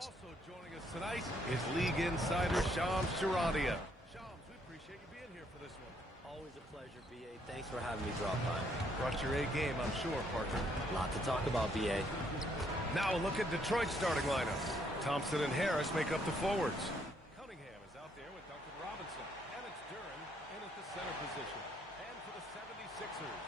Also joining us tonight is League Insider Shams Charania. Shams, we appreciate you being here for this one. Always a pleasure, B.A. Thanks for having me drop by. Brought your A game, I'm sure, Parker. Lot to talk about, B.A. Now a look at Detroit's starting lineup. Thompson and Harris make up the forwards. Cunningham is out there with Duncan Robinson. And it's Duren in at the center position. And for the 76ers,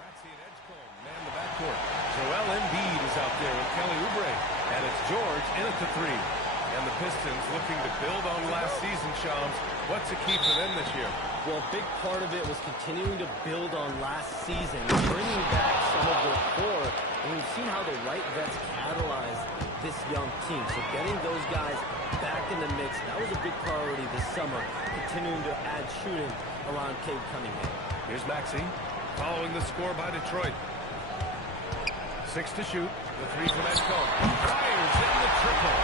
Maxey and Edgecombe man the backcourt. Joel Embiid is out there with Kelly Oubre. And it's George in at the 3. And the Pistons looking to build on last season, Shams. What's the key for them this year? Well, a big part of it was continuing to build on last season, bringing back some of their core. And we've seen how the right vets catalyze this young team. So getting those guys back in the mix, that was a big priority this summer, continuing to add shooting around Cade Cunningham. Here's Maxey, following the score by Detroit. 6 to shoot. The 3 from Edgecombe. Fires in the triple.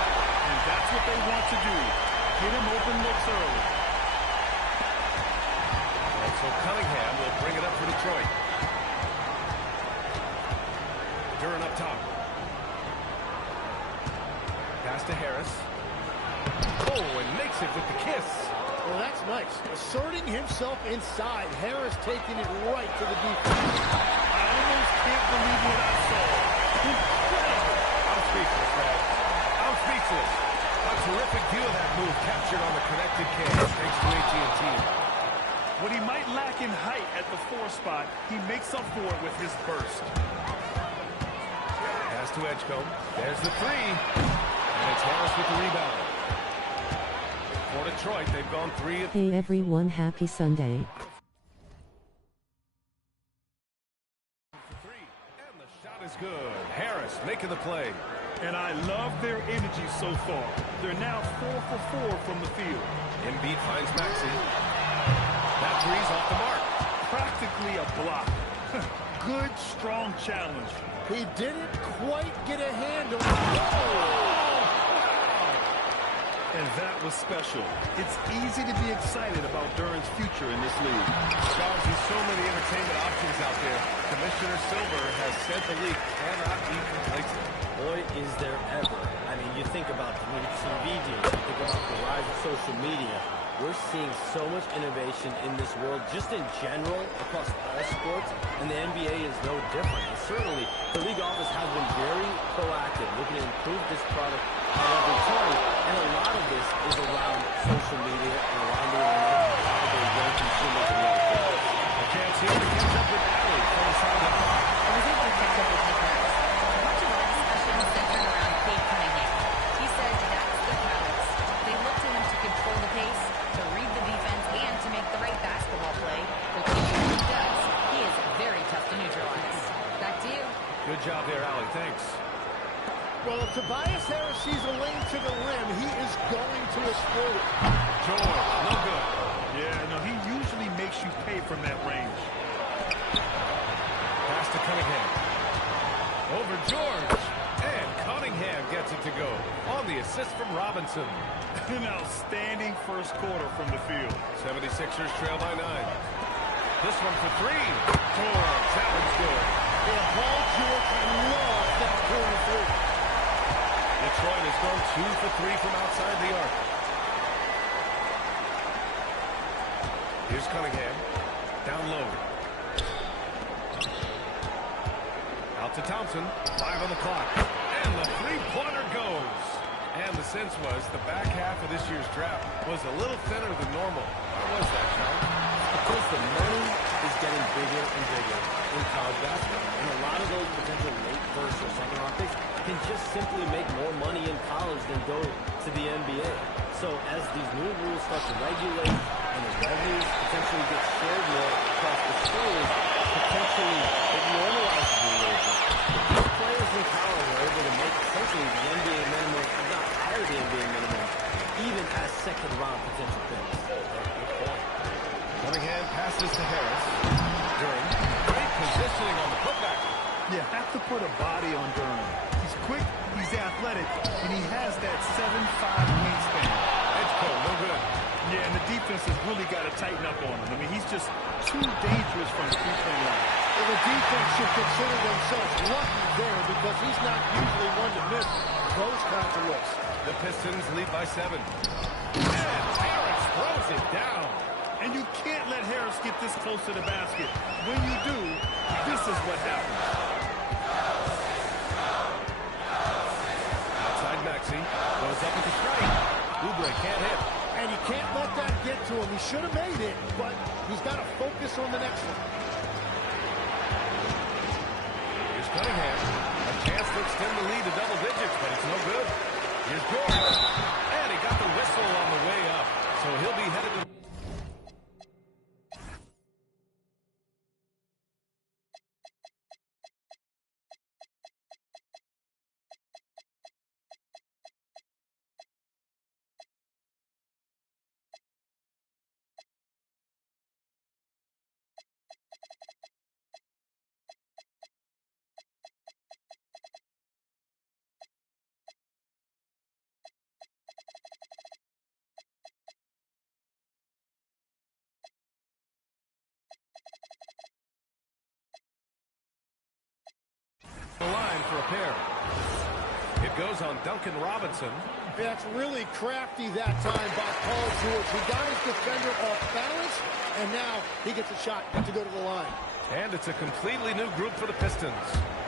And that's what they want to do. Get him open looks early. And so Cunningham will bring it up for Detroit. Duren up top. Pass to Harris. Oh, and makes it with the kiss. Well, that's nice. Asserting himself inside. Harris taking it right to the defense. I almost can't believe what I saw. Incredible. I'm speechless, man. I'm speechless. A terrific view of that move captured on the connected cam thanks to AT&T. What he might lack in height at the 4 spot, he makes up for it with his burst. Pass to Edgecombe. There's the 3. And it's Harris with the rebound. For Detroit, they've gone 3 of 3. Hey everyone, happy Sunday. And the shot is good. Harris making the play. And I love their energy so far. They're now 4 for 4 from the field. Embiid finds Maxey. That 3's off the mark. Practically a block. Good, strong challenge. He didn't quite get a handle. And that was special. It's easy to be excited about Duren's future in this league. Charles, there's so many entertainment options out there. Commissioner Silver has said the league cannot be complacent. Boy, is there ever. I mean, you think about the new TV deals, you think about the rise of social media. We're seeing so much innovation in this world, just in general, across all sports, and the NBA is no different. And certainly, the league office has been very proactive, looking to improve this product at every turn, and a lot of this is around social media and around the internet, a lot of the young consumers and young players. A chance here to catch up with Allie from the sideline. I was able to catch up with him. Much of our discussion centered around Cade Cunningham. He says that's the balance. They look to him to control the pace, to read the defense, and to make the right basketball play. But when he does, he is very tough to neutralize. Back to you. Good job there, Allie. Thanks. Well, if Tobias Harris sees a lane to the rim, he is going to exploit it. George, no good. Yeah, no, he usually makes you pay from that range. Pass to Cunningham. Over George. And Cunningham gets it to go on the assist from Robinson. An outstanding first quarter from the field. 76ers trail by 9. This one for 3. George, that one's good. Yeah, Paul George loves that corner 3. Detroit has gone 2 for 3 from outside the arc. Here's Cunningham. Down low. Out to Thompson. 5 on the clock. And the 3-pointer goes. And the sense was the back half of this year's draft was a little thinner than normal. Why was that, Sean? Because the money is getting bigger and bigger in college basketball. And a lot of those potential late first or second round picks can just simply make more money in college than go to the NBA. So as these new rules start to regulate and the revenues potentially get shared more across the schools, potentially it normalizes the rules. These players in college are able to make essentially the NBA minimum, if not higher the NBA minimum, even as second round potential picks. Cunningham passes to Harris. Duren, great positioning on the putback. You have to put a body on Duren. He's quick, he's athletic, and he has that 7'5" wingspan. Edgecombe, no good. Yeah, and the defense has really got to tighten up on him. I mean, he's just too dangerous from the three-point line. Well, the defense should consider themselves lucky there because he's not usually one to miss those kinds of looks. The Pistons lead by 7. And Harris throws it down. And you can't let Harris get this close to the basket. When you do, this is what happens. Outside Maxey goes up with the strike. Oubre can't hit. And you can't let that get to him. He should have made it, but he's got to focus on the next one. Here's Cunningham. A chance to extend the lead to double digits, but it's no good. Here's Gordon. And he got the whistle on the way up. So he'll be headed to... the line for a pair. It goes on Duncan Robinson. That's really crafty that time by Paul George. He got his defender off balance, and now he gets a shot to go to the line. And it's a completely new group for the Pistons.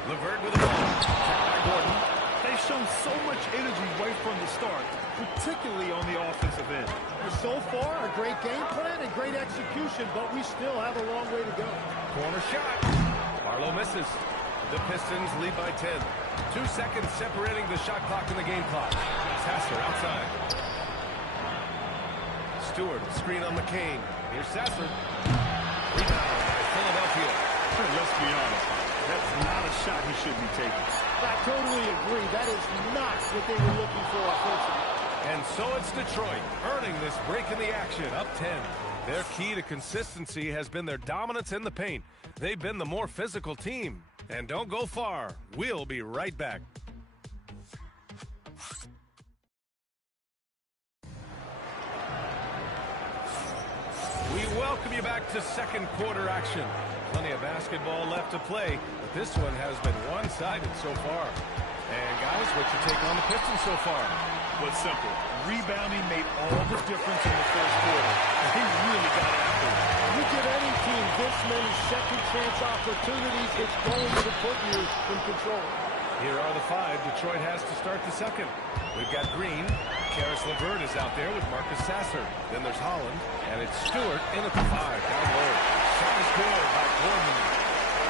LeVert with the ball. Checked by Gordon. They've shown so much energy right from the start, particularly on the offensive end. And so far, a great game plan and great execution, but we still have a long way to go. Corner shot. Barlow misses. The Pistons lead by 10. 2 seconds separating the shot clock and the game clock. Sasser outside. Stewart, screen on McCain. Here's Sasser. Rebound by Philadelphia. Let's be honest, that's not a shot he should be taking. I totally agree. That is not what they were looking for offensively. And so it's Detroit, earning this break in the action, up 10. Their key to consistency has been their dominance in the paint. They've been the more physical team. And don't go far. We'll be right back. We welcome you back to second quarter action. Plenty of basketball left to play, but this one has been one-sided so far. And guys, what's your take on the Pistons so far? What's simple? Rebounding made all the difference in the first quarter. And he really got after it. You give any team this many second chance opportunities, it's going to put you in control. Here are the 5 Detroit has to start the second. We've got Green. Karis LeVert is out there with Marcus Sasser. Then there's Holland. And it's Stewart in at the 5, down low. Shot is good by Gordon.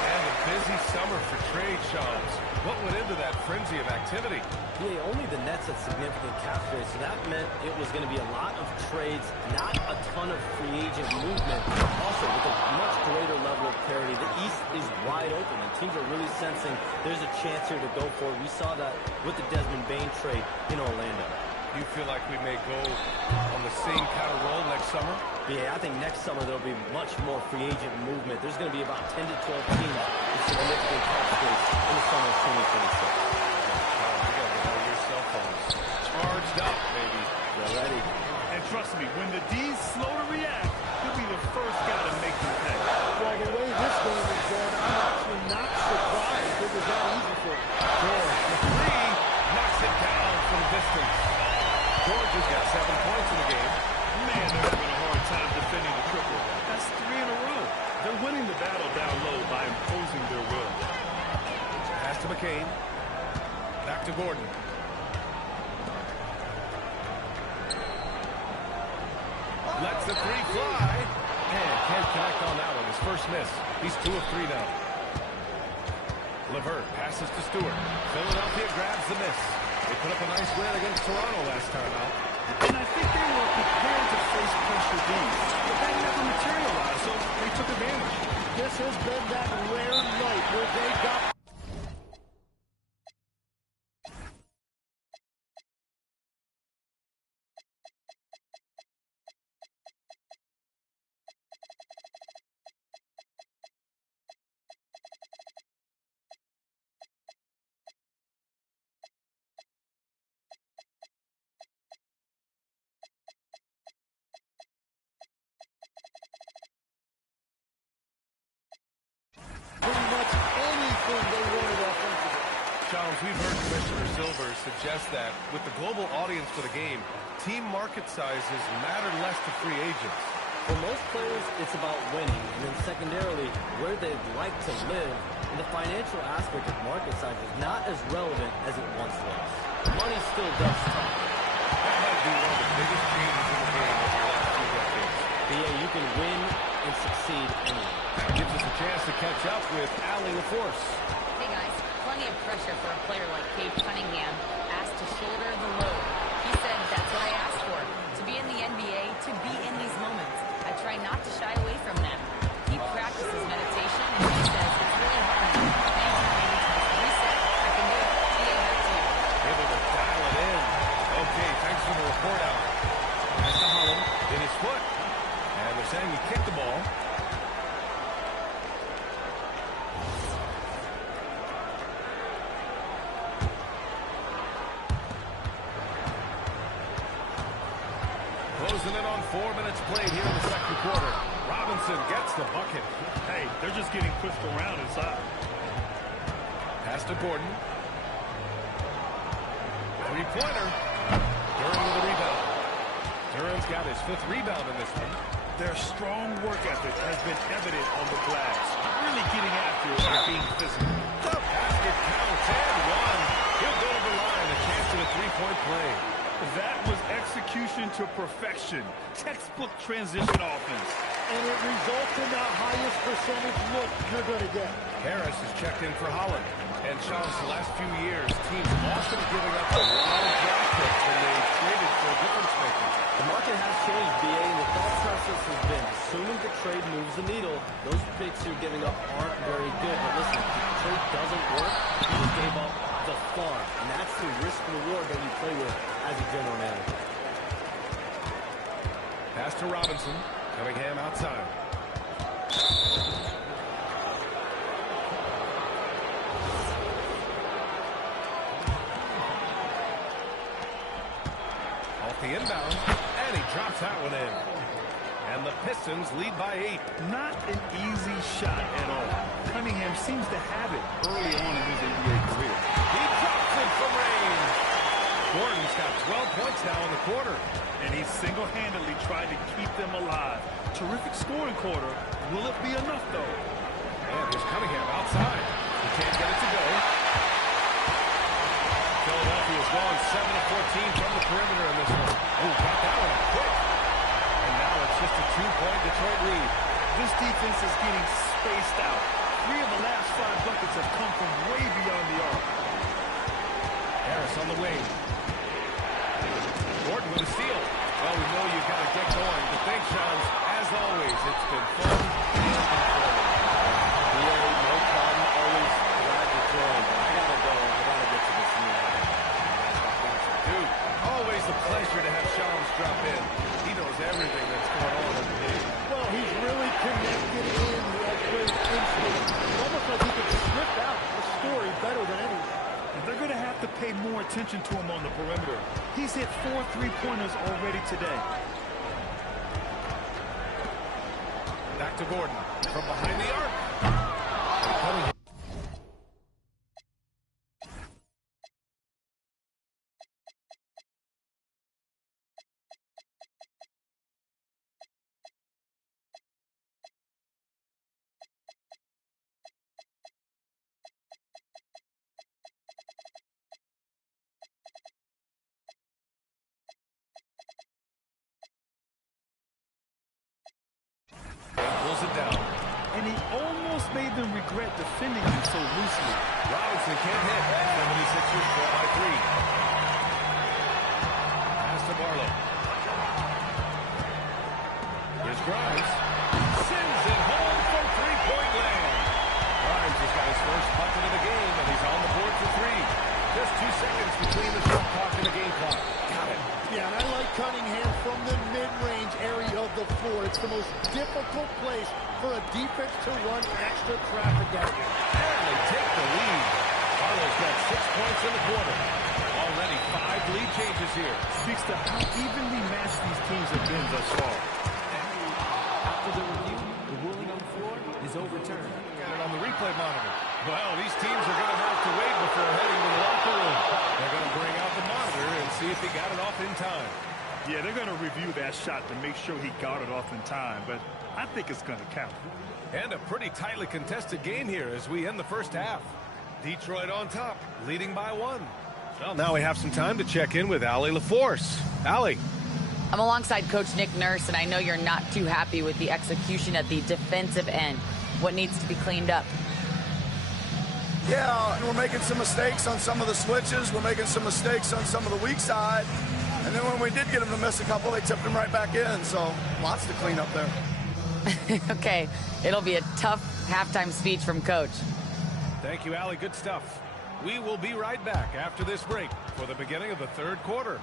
And a busy summer for trade shows. What went into that frenzy of activity? Yeah, only the Nets had significant cap space, so that meant it was going to be a lot of trades, not a ton of free agent movement. Also, with a much greater level of parity, the East is wide open, and teams are really sensing there's a chance here to go for it. We saw that with the Desmond Bane trade in Orlando. You feel like we may go on the same kind of roll next summer? Yeah, I think next summer there'll be much more free agent movement. There's going to be about 10 to 12 teams with significant cap space in the summer of 2026. Charged up, baby. They're ready. And trust me, when the D's slow to react, he'll be the first guy to make them pay. Well, the way this game is going, I'm actually not surprised it was that easy for him. George, the 3, knocks it down from distance. George has got 7 points in the game. Man, they're having a hard time defending the triple. That's 3 in a row. They're winning the battle down low by imposing their will. Pass to McCain. Back to Gordon. Lets the 3 fly. And can't connect on that one. His first miss. He's 2 of 3 now. LeVert passes to Stewart. Philadelphia grabs the miss. They put up a nice win against Toronto last time out. And I think they were prepared to face pressure D's, but that never materialized, so they took advantage. This has been that rare night where they got... Charles, we've heard Commissioner Silver suggest that with the global audience for the game, team market sizes matter less to free agents. For most players, it's about winning, and then secondarily, where they'd like to live. And the financial aspect of market size is not as relevant as it once was. Money still does talk. That might be one of the biggest changes in the game over the last few decades. But yeah, you can win and succeed anywhere. That gives us a chance to catch up with Allie LaForce. Hey guys, plenty of pressure for a player like Cade Cunningham, asked to shoulder the load. He said, that's what I asked for, to be in the NBA, to be in these moments. I try not to shy away from them. He practices meditation, and he says it's really hard. Anytime I need to just reset, I can do it. See, back to you. Able to dial it in. Okay, thanks for the report, Allie. That's to Holland in his foot. And they're saying he kicked the ball. Closing in on 4 minutes played here in the second quarter. Robinson gets the bucket. Hey, they're just getting pushed around inside. Pass to Gordon. Three-pointer. Duran with the rebound. Duran's got his 5th rebound in this one. Their strong work ethic has been evident on the glass. Really getting after it and being physical. The basket counts and one. He'll go to the line. A chance at a three-point play. That was execution to perfection. Textbook transition offense. And it results in the highest percentage look you're going to get. Harris is checked in for Holland. And Charles, the last few years, teams often giving up a lot of draft picks when they traded for a difference maker. The market has changed, BA, and the thought process has been, assuming the trade moves the needle, those picks you're giving up aren't very good. But listen, if the trade doesn't work, you just gave up the farm. And that's the risk-reward that you play with as a general manager. Pass to Robinson. Cunningham outside. Off the inbound, and he drops that one in. And the Pistons lead by 8. Not an easy shot at all. Cunningham seems to have it early on in his NBA career. He drops it from range. Gordon's got 12 points now in the quarter. And he single-handedly tried to keep them alive. Terrific scoring quarter. Will it be enough, though? And here's Cunningham outside. He can't get it to go. Philadelphia's gone 7 of 14 from the perimeter in this one. Oh, got that one quick. And now it's just a 2-point Detroit lead. This defense is getting spaced out. 3 of the last 5 buckets have come from way beyond the arc. Harris on the wing. Gordon with a steal. Well, we know you've got to get going, but thanks, Sean. As always, it's been fun and informative. BA, no problem. Always glad to join. I gotta go. I gotta get to this meeting. Dude, always a pleasure to have Shams drop in. He knows everything that's going on in the game. Well, he's really connected in that great instinct. It's almost like he could sniff out the story better than anyone. They're going to have to pay more attention to him on the perimeter. He's hit 4 3-pointers already today. Back to Gordon from behind the arc. Pulls it down. And he almost made them regret defending him so loosely. Robinson can't hit. 76ers fall by 3. Pass to Barlow. Here's Grimes. Sends it home from three-point land. Grimes has got his first bucket of the game, and he's on the board for 3. Just 2 seconds between the shot clock and the game clock. Got it. Yeah, and I like Cunningham from the mid-range area of the floor. It's the most difficult place for a defense to run extra traffic at you. And they take the lead. Barlow's got 6 points in the quarter. Already 5 lead changes here. Speaks to how evenly matched these teams have been thus far. After the review, the ruling on the floor is overturned. Got it on the replay monitor. Well, these teams are going to have to wait before heading to They're going to bring out the monitor and see if he got it off in time. Yeah, they're going to review that shot to make sure he got it off in time, but I think it's going to count. And a pretty tightly contested game here as we end the first half. Detroit on top, leading by 1. Well, now we have some time to check in with Allie LaForce. Allie. I'm alongside Coach Nick Nurse, and I know you're not too happy with the execution at the defensive end. What needs to be cleaned up? Yeah, we're making some mistakes on some of the switches. We're making some mistakes on some of the weak side. And then when we did get them to miss a couple, they tipped them right back in. So lots to clean up there. Okay, it'll be a tough halftime speech from Coach. Thank you, Allie. Good stuff. We will be right back after this break for the beginning of the third quarter.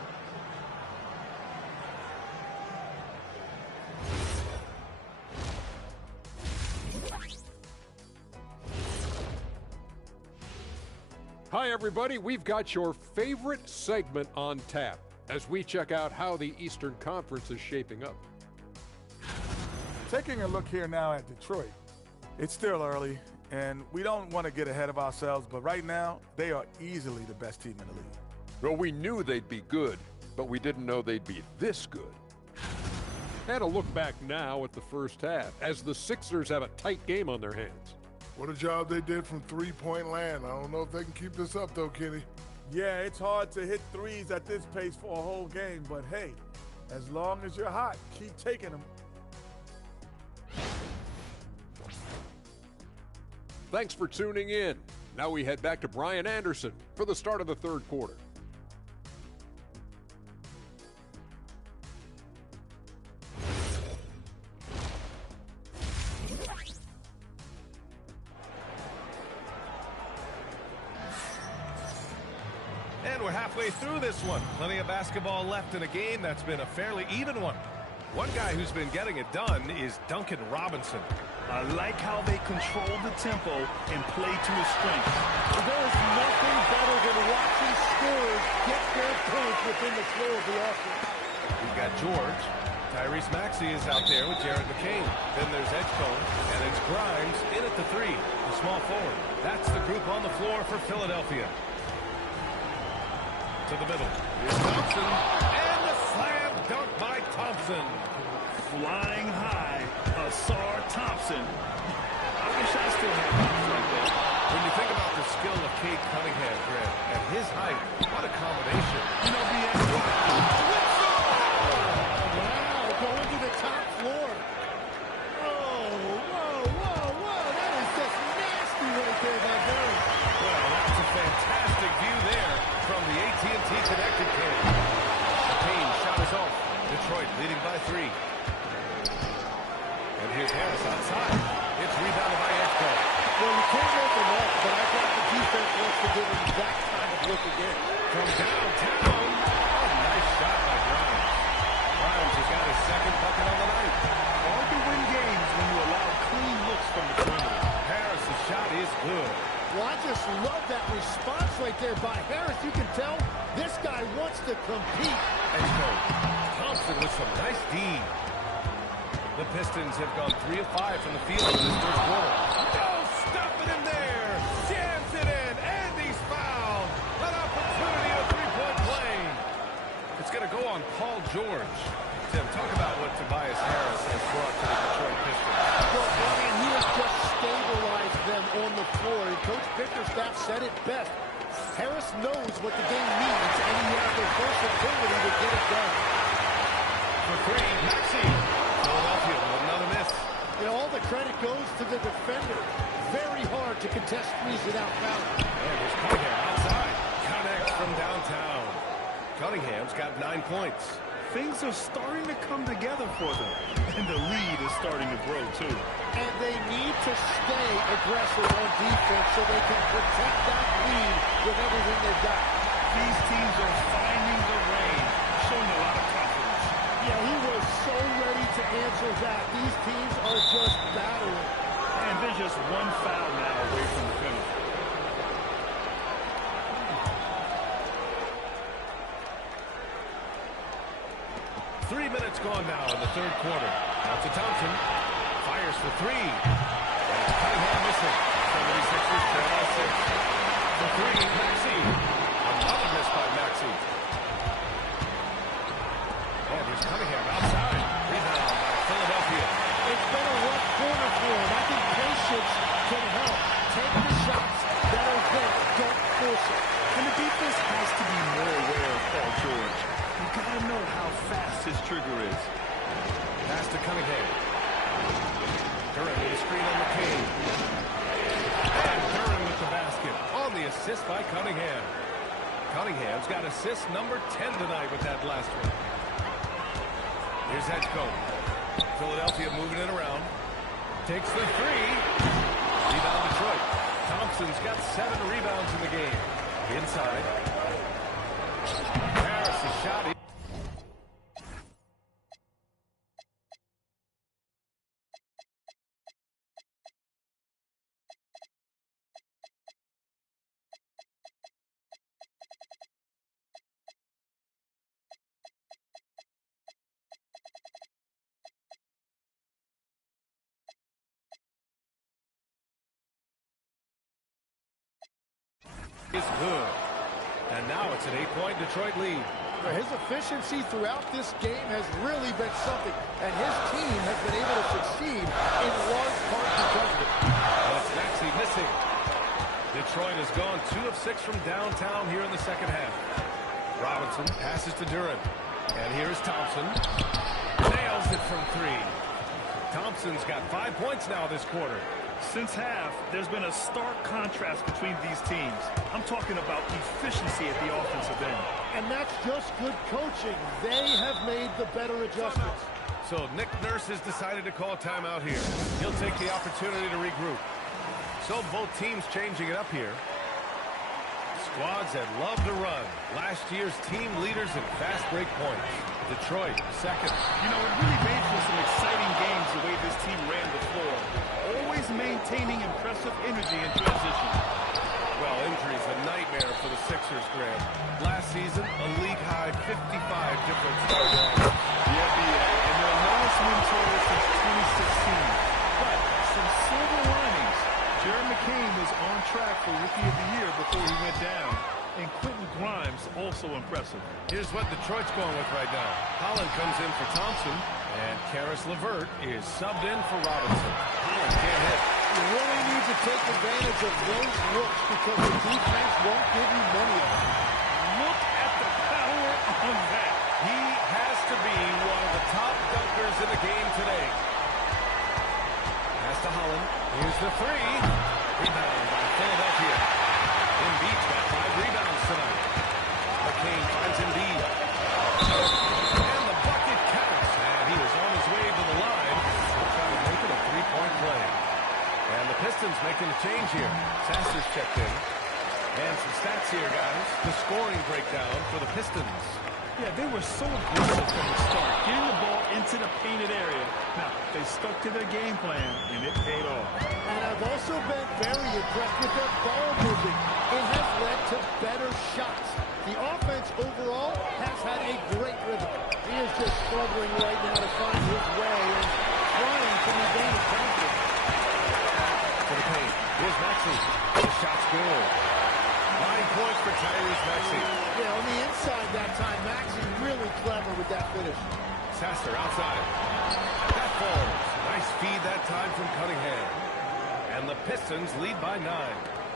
Hi, everybody. We've got your favorite segment on tap as we check out how the Eastern Conference is shaping up. Taking a look here now at Detroit, it's still early, and we don't want to get ahead of ourselves, but right now, they are easily the best team in the league. Well, we knew they'd be good, but we didn't know they'd be this good. And a look back now at the first half as the Sixers have a tight game on their hands. What a job they did from three-point land. I don't know if they can keep this up, though, Kenny. Yeah, it's hard to hit threes at this pace for a whole game, but hey, as long as you're hot, keep taking them. Thanks for tuning in. Now we head back to Brian Anderson for the start of the third quarter. And we're halfway through this one. Plenty of basketball left in a game that's been a fairly even one. One guy who's been getting it done is Duncan Robinson. I like how they control the tempo and play to his strengths. There is nothing better than watching scorers get their points within the flow of the offense. We've got George. Tyrese Maxey is out there with Jared McCain. Then there's Edgecombe, and it's Grimes in at the 3, the small forward. That's the group on the floor for Philadelphia. To the middle. Here's Thompson, and the slam dunk by Thompson. Flying high, Asar Thompson. I wish I still had that like that. When you think about the skill of Cade Cunningham, Grant, at his height, what a combination. Wow, going to the top floor. Whoa. That is just nasty right there by Barry. Well, that's a fantastic view there from the AT&T Connected Cage. Payne shot is off. Detroit leading by 3. And here's Harris outside. It's rebounded by Edgecombe. Well, you can't make them off, but I thought the defense wants to give him that kind of look again. From downtown. Oh, nice shot by Grimes. Grimes has got his second bucket on the night. Hard to win games when you allow clean looks from the perimeter. Harris' shot is good. Well, I just love that response right there by Harris. You can tell this guy wants to compete. Edgecombe. Thompson with some nice D. The Pistons have gone 3 of 5 from the field in this first quarter. No, stopping him there. Jams it in, and he's fouled. An opportunity, a three-point play. It's going to go on Paul George. Tim, talk about what Tobias Harris has brought to the Detroit Pistons. Well, Brian, he has just stabilized them on the floor, and Coach Bickerstaff said it best. Harris knows what the game needs, and he has the versatility to get it done. For 3, Maxey. Philadelphia with another miss. You know, all the credit goes to the defender. Very hard to contest threes without foul. And here's Cunningham outside. Connects from downtown. Cunningham's got 9 points. Things are starting to come together for them, and the lead is starting to grow, too. And they need to stay aggressive on defense so they can protect that lead with everything they've got. These teams are finding the range, showing a lot of confidence. Yeah, he was so ready to answer that. These teams are just battling. And they're just one foul now away from the finish. Three minutes gone now in the third quarter. Out to Thompson. Fires for 3. And Cunningham missing. 76ers trail by 6. For 3, Maxey. Another Pass to Cunningham. Duran with a screen on McCain. And Duran with the basket on the assist by Cunningham. Cunningham's got assist number 10 tonight with that last one. Here's Edgecombe. Philadelphia moving it around. Takes the three. Rebound Detroit. Thompson's got 7 rebounds in the game. Inside. Harris' shot. Is good. And now it's an 8-point Detroit lead. His efficiency throughout this game has really been something, and his team has been able to succeed in large part because of it. That's Maxey missing. Detroit has gone 2 of 6 from downtown here in the second half. Robinson passes to Duran. And here's Thompson. Nails it from 3. Thompson's got 5 points now this quarter. Since half, there's been a stark contrast between these teams. I'm talking about efficiency at the offensive end. And that's just good coaching. They have made the better adjustments. So Nick Nurse has decided to call timeout here. He'll take the opportunity to regroup. So both teams changing it up here. Squads that love to run. Last year's team leaders in fast break points. Detroit, second. You know, it really made for some exciting games the way this team ran the floor. Always maintaining impressive energy in transition. Well, injuries a nightmare for the Sixers, Graham. Last season, a league-high 55 different stars. Yeah, and their lowest win total since 2016. But some silver linings. Jared McCain was on track for Rookie of the Year before he went down. And Quentin Grimes also impressive. Here's what Detroit's going with right now. Holland comes in for Thompson, and Karis LeVert is subbed in for Robinson. Holland can't hit. You really need to take advantage of those looks because the defense won't give you money on it. Look at the power on that. He has to be one of the top dunkers in the game today. Pass to Holland. Here's the 3. Rebound by Philadelphia. Embiid's got 5 rebounds tonight. McCain finds Embiid. And the bucket counts. And he is on his way to the line. He'll try to make it a 3-point play. And the Pistons making a change here. Sasser's checked in. And some stats here, guys. The scoring breakdown for the Pistons. Yeah, they were so aggressive from the start, getting the ball into the painted area. Now, they stuck to their game plan, and it paid off. And I've also been very impressed with their ball movement. It has led to better shots. The offense overall has had a great rhythm. He is just struggling right now to find his way and trying to regain his confidence. To the paint. Here's Maxey. The shot's good. 9 points for Tyrese Maxey. Yeah, on the inside that time, Maxey really clever with that finish. Sasser outside. That falls. Nice feed that time from Cunningham. And the Pistons lead by 9.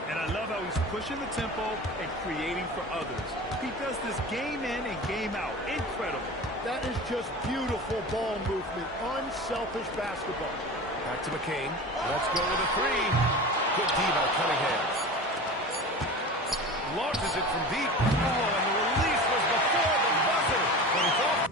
And I love how he's pushing the tempo and creating for others. He does this game in and game out. Incredible. That is just beautiful ball movement. Unselfish basketball. Back to McCain. Let's go with a 3. Good D by Cunningham. Launches it from deep. Oh, and the release was before the buzzer. But it's off.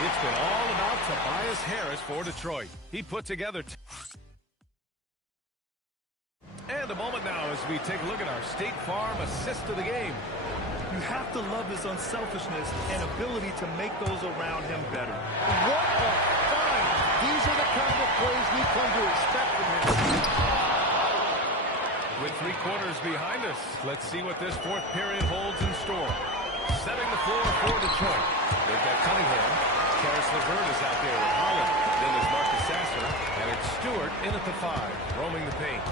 It's been all about Tobias Harris for Detroit. He put together... And a moment now as we take a look at our State Farm assist of the game. You have to love his unselfishness and ability to make those around him better. What a find! These are the kind of plays we come to expect from him. With 3 quarters behind us, let's see what this 4th period holds in store. Setting the floor for Detroit. They've got Cunningham. Karis LeVert is out there with Holland. Then there's Marcus Sasser. And it's Stewart in at the 5, roaming the paint.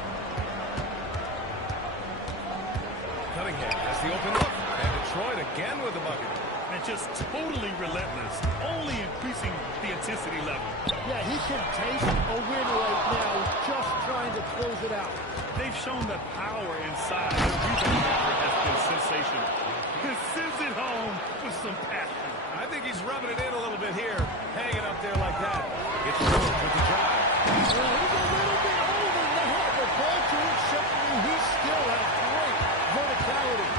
Cunningham has the open look. And Detroit again with the bucket. And just totally relentless, only increasing the intensity level. Yeah, he can taste a win right now, just trying to close it out. They've shown the power inside. The rebound effort has been sensational. He sends it home with some passion. I think he's rubbing it in a little bit here, hanging up there like that. It's Stewart with the drive. Well, he's a little bit over the head, but Paul George showing you he still has great verticality.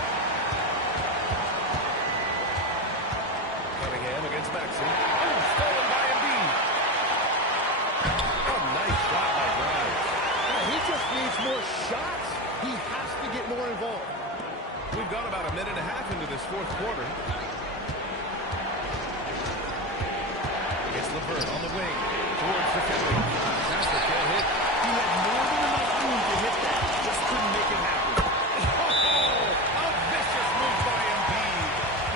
Cunningham against Maxey. Oh, stolen by Embiid. Oh, nice shot by Grimes. Yeah, he just needs more shots. He has to get more involved. We've gone about a minute and a half into this fourth quarter. It's LeVert on the wing. Towards defending. Sasser can't hit. He had more than enough room to hit that. Just couldn't make it happen. Oh, a vicious move by Embiid.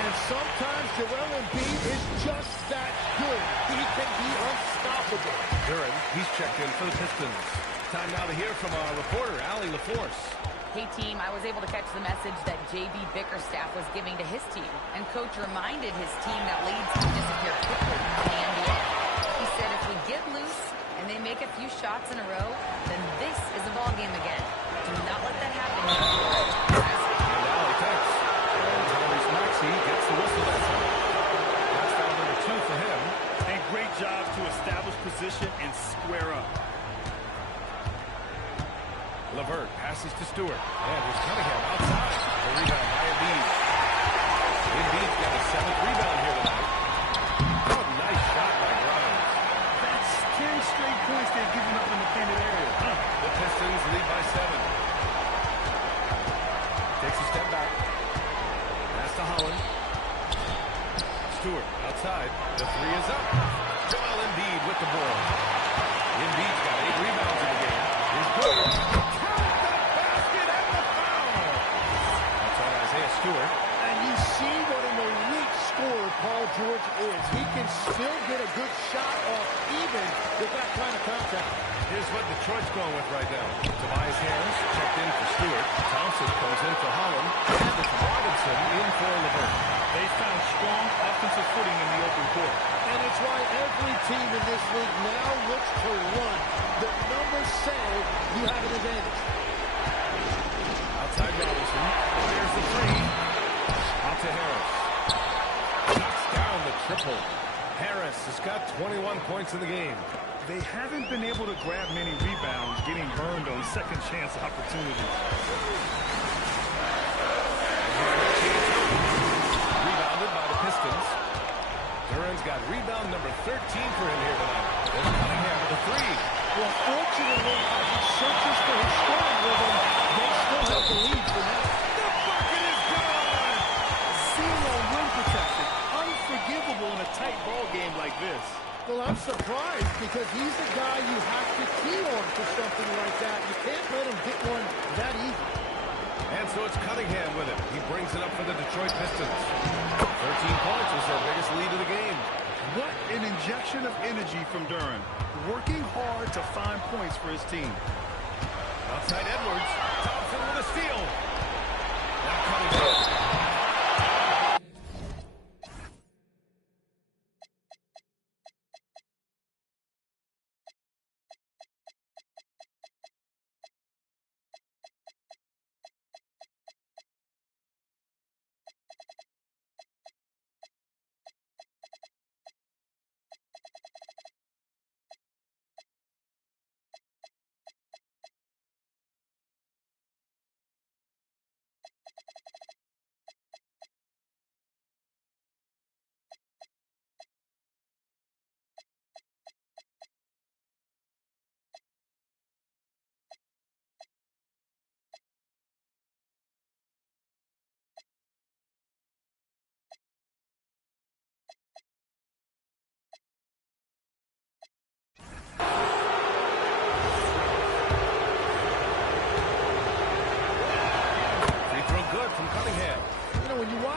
And sometimes Joel Embiid is just that good. He can be unstoppable. Duran, he's checked in for the Pistons. Time now to hear from our reporter, Allie LaForce. Hey, team, I was able to catch the message that J.B. Bickerstaff was giving to his team. And Coach reminded his team that leads can disappear quickly in the NBA. He said if we get loose and they make a few shots in a row, then this is a ball game again. Do not let that happen. And Allie, thanks. And Tyrese Maxey gets the whistle that time. That's foul number 2 for him. And great job to establish position and square up. LeVert passes to Stewart. And here's Cunningham outside. The rebound by Embiid. Embiid's got a 7th rebound here tonight. Oh, nice shot by Grimes. That's 10 straight points they've given up in the painted area. The Pistons lead by 7. Takes a step back. Pass to Holland. Stewart outside. The 3 is up. Joel Embiid with the ball. Embiid's got 8 rebounds in the game. Here's Stewart. Stewart. And you see what an elite scorer Paul George is. He can still get a good shot off even with that kind of contact. Here's what Detroit's going with right now. Tobias Harris checked in for Stewart. Thompson comes in for Holland. And it's Robinson in for LeVert. They found strong offensive footing in the open court. And it's why every team in this league now looks to run. The numbers say you have an advantage. Outside Robinson. There's the 3. Out to Harris. Knocks down the triple. Harris has got 21 points in the game. They haven't been able to grab many rebounds, getting burned on second chance opportunities. Rebounded by the Pistons. Duran's got rebound number 13 for him here tonight. There's Cunningham with the 3. Well, fortunately, as he searches for his scoring rhythm, they still have the lead for now. The bucket is gone! Zero rim protection. Unforgivable in a tight ball game like this. Well, I'm surprised because he's the guy you have to key on for something like that. You can't let him get one that easy. And so it's Cunningham with it. He brings it up for the Detroit Pistons. 13 points was their biggest lead of the game. What an injection of energy from Duran. Working hard to find points for his team. Outside Edwards. Thompson with a steal. Now Cunningham.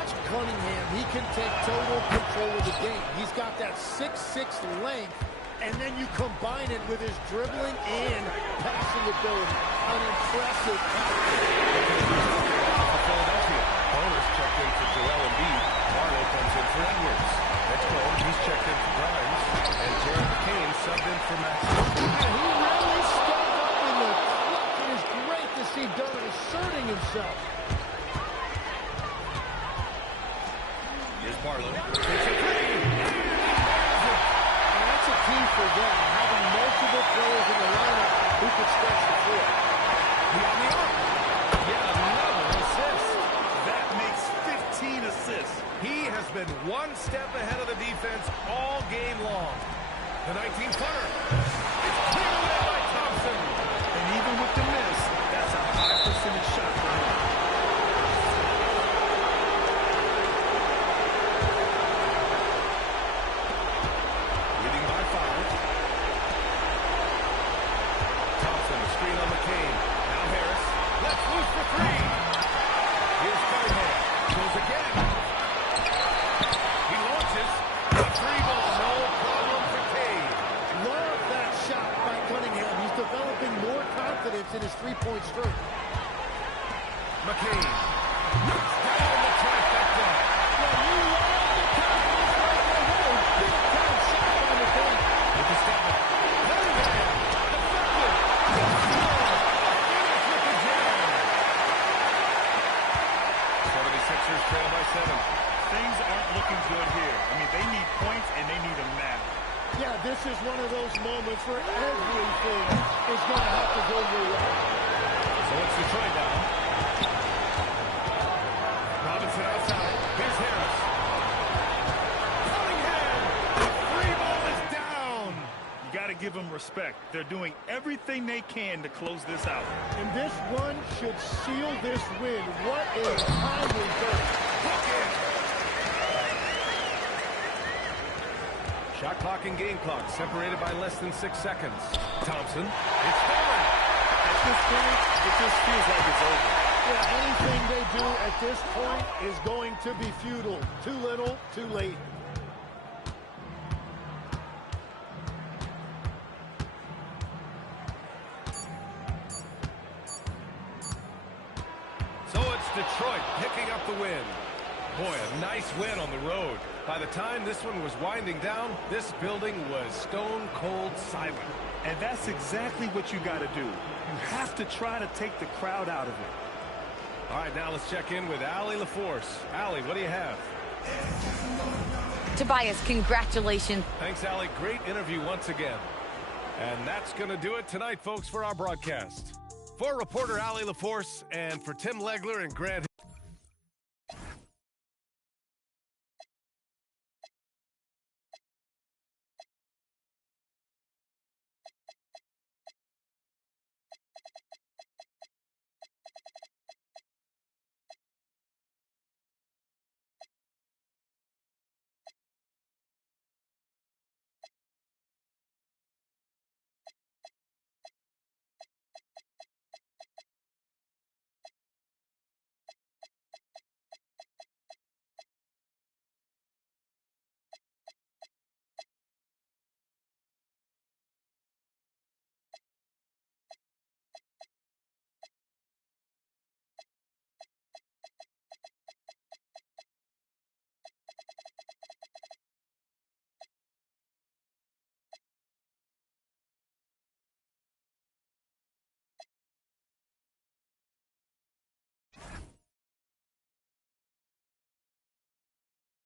watch Cunningham. He can take total control of the game. He's got that 6'6" length, and then you combine it with his dribbling and passing ability. An impressive Philadelphia. Bonus checked in for Joel Embiid. Barlow comes in for Edwards. Next home, he's checked in for Grimes. And Jared McCain subbed in for Max. Yeah, he really stepped up in the clutch. It is great to see Dunn asserting himself. Here's Barlow. Takes a three. And that's a key for them, having multiple players in the lineup who could stretch the floor. Beyond the arc. Yet another assist. That makes 15 assists. He has been one step ahead of the defense all game long. The 19-footer. It's cleared away by Thompson. And even with the miss, that's a high percentage shot for him. Leading by 5. Thompson, the screen on McCain. Now Harris. Let's loose for 3. Here's Cunningham. Goes again. He launches. A 3-ball. No problem for Cade. Love that shot by Cunningham. He's developing more confidence in his three-point stroke. McCain. Knocks down the trifecta. Well, you love the confidence right there. What a big-time shot on the point. With the step back. Cunningham. Deflected. Finish with the jam. 76ers trail by 7. Things aren't looking good here. I mean, they need points, and they need them now. Yeah, this is one of those moments where everything is going to have to go your way. So it's Detroit now. Robinson outside. Here's Harris. Cunningham. The 3-ball is down. You got to give them respect. They're doing everything they can to close this out. And this run should seal this win. What a timely burst. Hook in. Shot clock and game clock separated by less than 6 seconds. Thompson. It's stolen. At this point, it just feels like it's over. Yeah, anything they do at this point is going to be futile. Too little, too late. So it's Detroit picking up the win. Boy, a nice win on the road. By the time this one was winding down, this building was stone cold silent. And that's exactly what you got to do. You have to try to take the crowd out of it. All right, now let's check in with Allie LaForce. Allie, what do you have? Tobias, congratulations. Thanks, Allie. Great interview once again. And that's going to do it tonight, folks, for our broadcast. For reporter Allie LaForce and for Tim Legler and Grant